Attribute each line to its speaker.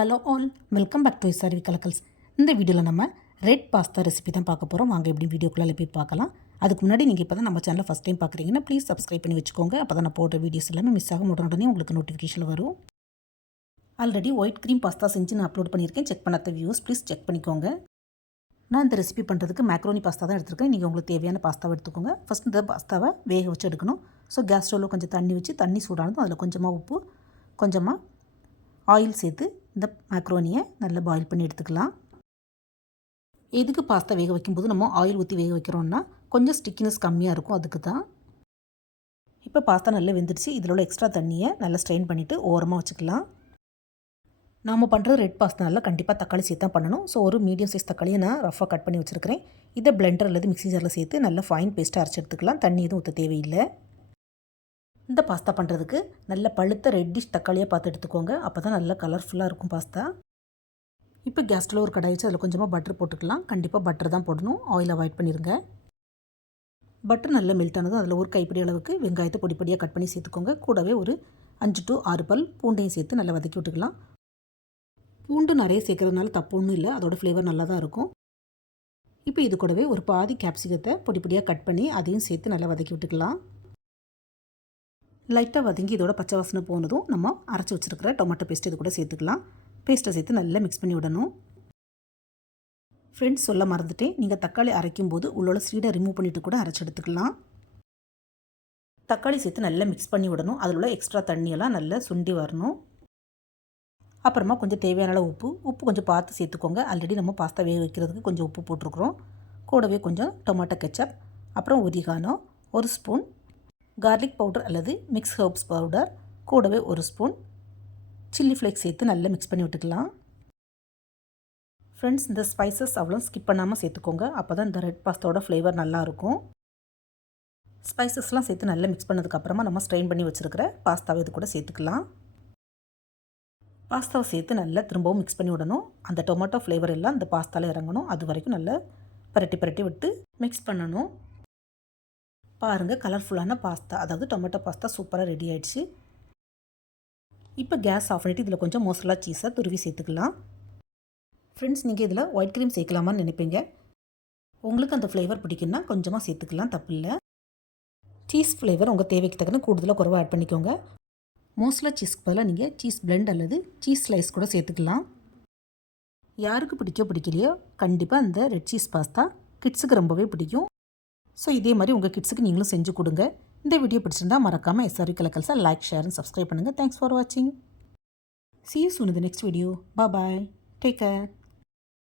Speaker 1: Hello all welcome back to SRV Kalakkals. இந்த வீடியோவில் நம்ம ரெட் பாஸ்தா ரெசிபி தான் பார்க்க போகிறோம் வாங்க எப்படி வீடியோக்குள்ளே போய் பார்க்கலாம். அதுக்கு முன்னாடி நீங்கள் இப்போ தான் நம்ம சேனலை ஃபஸ்ட் டைம் பார்க்குறீங்கன்னா ப்ளீஸ் சப்ஸ்கிரைப் பண்ணி வச்சுக்கோங்க. அப்போ தான் நான் போடுற வீடியோஸ் எல்லாமே மிஸ் ஆகும். உடனே உங்களுக்கு நோட்டிஃபிகேஷன் வரும். ஆல்ரெடி ஒயிட் க்ரீம் பாஸ்தா செஞ்சு நான் அப்லோட் பண்ணியிருக்கேன். செக் பண்ணாத வியூஸ் ப்ளீஸ் செக் பண்ணிக்கோங்க. நான் இந்த ரெசிபி பண்ணுறதுக்கு மேக்ரோனி பாஸ்தா தான் எடுத்துருக்கேன். நீங்கள் உங்களுக்கு தேவையான பாஸ்தாவை எடுத்துக்கோங்க. ஃபஸ்ட் இந்த பாஸ்தாவை வேக வச்சு எடுக்கணும். ஸோ கேஸ் ஸ்டவ்வில் கொஞ்சம் தண்ணி வச்சு தண்ணி சூடானதும் அதில் கொஞ்சமாக உப்பு கொஞ்சமாக ஆயில் சேர்த்து இந்த மேக்ரோனியை நல்லா பாயில் பண்ணி எடுத்துக்கலாம். எதுக்கு பாஸ்தா வேக வைக்கும்போது நம்ம ஆயில் ஊற்றி வேக வைக்கிறோம்னா கொஞ்சம் ஸ்டிக்கினஸ் கம்மியாக இருக்கும் அதுக்கு தான். இப்போ பாஸ்தா நல்லா வெந்துடுச்சு. இதில் உள்ள எக்ஸ்ட்ரா தண்ணியை நல்லா ஸ்ட்ரெயின் பண்ணிவிட்டு ஓரமாக வச்சுக்கலாம். நாம் பண்ணுறது ரெட் பாஸ்தானால கண்டிப்பாக தக்காளி சேர்த்து தான் பண்ணணும். ஸோ ஒரு மீடியம் சைஸ் தக்காளியை நான் ரஃபாக கட் பண்ணி வச்சுருக்கிறேன். இதை பிளெண்டர் அல்லது மிக்சி ஜாரில் சேர்த்து நல்லா ஃபைன் பேஸ்ட்டாக அரைச்சி எடுத்துக்கலாம். தண்ணி எதுவும் ஊற்ற தேவையில்லை. இந்த பாஸ்தா பண்ணுறதுக்கு நல்ல பழுத்த ரெட்டிஷ் தக்காளியாக பார்த்து எடுத்துக்கோங்க. அப்போ தான் நல்லா கலர்ஃபுல்லாக இருக்கும் பாஸ்தா. இப்போ கேஸ்டில் ஒரு கடாய் வச்சு அதில் கொஞ்சமாக பட்டர் போட்டுக்கலாம். கண்டிப்பாக பட்டர் தான் போடணும். ஆயில் அவாய்ட் பண்ணிடுங்க பட்டர் நல்லா மெல்ட் ஆனதும் அதில் ஒரு கைப்பிடி அளவுக்கு வெங்காயத்தை பொடி பொடியாக கட் பண்ணி சேர்த்துக்கோங்க. கூடவே ஒரு அஞ்சு டு ஆறு பல் பூண்டையும் சேர்த்து நல்லா வதக்கி விட்டுக்கலாம். பூண்டு நிறைய சேர்க்கறதுனால தப்பு ஒன்றும் இல்லை. அதோட ஃப்ளேவர் நல்லா தான் இருக்கும். இப்போ இது கூடவே ஒரு பாதி கேப்சிகத்தை பொடி பொடியாக கட் பண்ணி அதையும் சேர்த்து நல்லா வதக்கி விட்டுக்கலாம். லைட்டாக வதங்கி இதோட பச்சை வாசனை போனதும் நம்ம அரைச்சி வச்சுருக்கிற டொமேட்டோ பேஸ்ட் இது கூட சேர்த்துக்கலாம். பேஸ்ட்டை சேர்த்து நல்லா மிக்ஸ் பண்ணி விடணும். ஃப்ரெண்ட்ஸ் சொல்ல மறந்துட்டேன். நீங்கள் தக்காளி அரைக்கும் போது உள்ளோட சீடை ரிமூவ் பண்ணிவிட்டு கூட அரைச்சி எடுத்துக்கலாம். தக்காளி சேர்த்து நல்லா மிக்ஸ் பண்ணி விடணும். அதில் உள்ள எக்ஸ்ட்ரா தண்ணியெல்லாம் நல்லா சுண்டி வரணும். அப்புறமா கொஞ்சம் தேவையான அளவு உப்பு. உப்பு கொஞ்சம் பார்த்து சேர்த்துக்கோங்க. ஆல்ரெடி நம்ம பாஸ்தா வேக வைக்கிறதுக்கு கொஞ்சம் உப்பு போட்டிருக்குறோம். கூடவே கொஞ்சம் டொமேட்டோ கெச்சப் அப்புறம் ஒரிகானோ ஒரு ஸ்பூன் கார்லிக் பவுடர் அல்லது மிக்ஸ் ஹர்ப்ஸ் பவுடர் கூடவே ஒரு ஸ்பூன் சில்லி ஃப்ளேக்ஸ் சேர்த்து நல்லா மிக்ஸ் பண்ணி விட்டுக்கலாம். ஃப்ரெண்ட்ஸ் இந்த ஸ்பைசஸ் அவ்வளோ ஸ்கிப் பண்ணாமல் சேர்த்துக்கோங்க. அப்போ தான் இந்த ரெட் பாஸ்தாவோட ஃப்ளேவர் நல்லாயிருக்கும் ஸ்பைசஸ்லாம் சேர்த்து நல்லா மிக்ஸ் பண்ணதுக்கப்புறமா நம்ம ஸ்ட்ரெயின் பண்ணி வச்சுருக்கிற பாஸ்தாவை இது கூட சேர்த்துக்கலாம். பாஸ்தாவை சேர்த்து நல்லா திரும்பவும் மிக்ஸ் பண்ணி விடணும். அந்த டொமேட்டோ ஃப்ளேவர் எல்லாம் இந்த பாஸ்தாவில் இறங்கணும். அது வரைக்கும் நல்லா பரட்டி பரட்டி விட்டு மிக்ஸ் பண்ணணும். பாருங்கள் கலர்ஃபுல்லான பாஸ்தா அதாவது டொமேட்டோ பாஸ்தா சூப்பராக ரெடி ஆயிடுச்சு. இப்போ கேஸ் ஆஃப் பண்ணிவிட்டு இதில் கொஞ்சம் மோசலா சீஸை துருவி சேர்த்துக்கலாம். ஃப்ரெண்ட்ஸ் நீங்கள் இதில் ஒயிட் க்ரீம் சேர்க்கலாமான்னு நினைப்பீங்க. உங்களுக்கு அந்த ஃப்ளேவர் பிடிக்குன்னா கொஞ்சமாக சேர்த்துக்கலாம் தப்பு இல்லை. சீஸ் ஃப்ளேவர் உங்கள் தேவைக்கு தக்கன கூடுதலாக குறைவாக ஆட் பண்ணிக்கோங்க. மோஸ்ட்லா சீஸ்க்கு பதிலாக நீங்கள் சீஸ் பிளெண்ட் அல்லது சீஸ் ஸ்லைஸ் கூட சேர்த்துக்கலாம். யாருக்கு பிடிக்கோ பிடிக்கலையோ கண்டிப்பாக அந்த ரெட் சீஸ் பாஸ்தா கிட்ஸுக்கு ரொம்பவே பிடிக்கும். ஸோ இதே மாதிரி உங்கள் கிட்ஸுக்கு நீங்களும் செஞ்சு கொடுங்க. இந்த வீடியோ பிடிச்சிருந்தா மறக்காமல் எஸ்ஆர்வி கலக்கல்ஸை லைக் ஷேர் அண்ட் சப்ஸ்கிரைப் பண்ணுங்கள் தேங்க்ஸ் ஃபார் வாட்சிங் see you soon the next video பா பாய் டேக் கேர்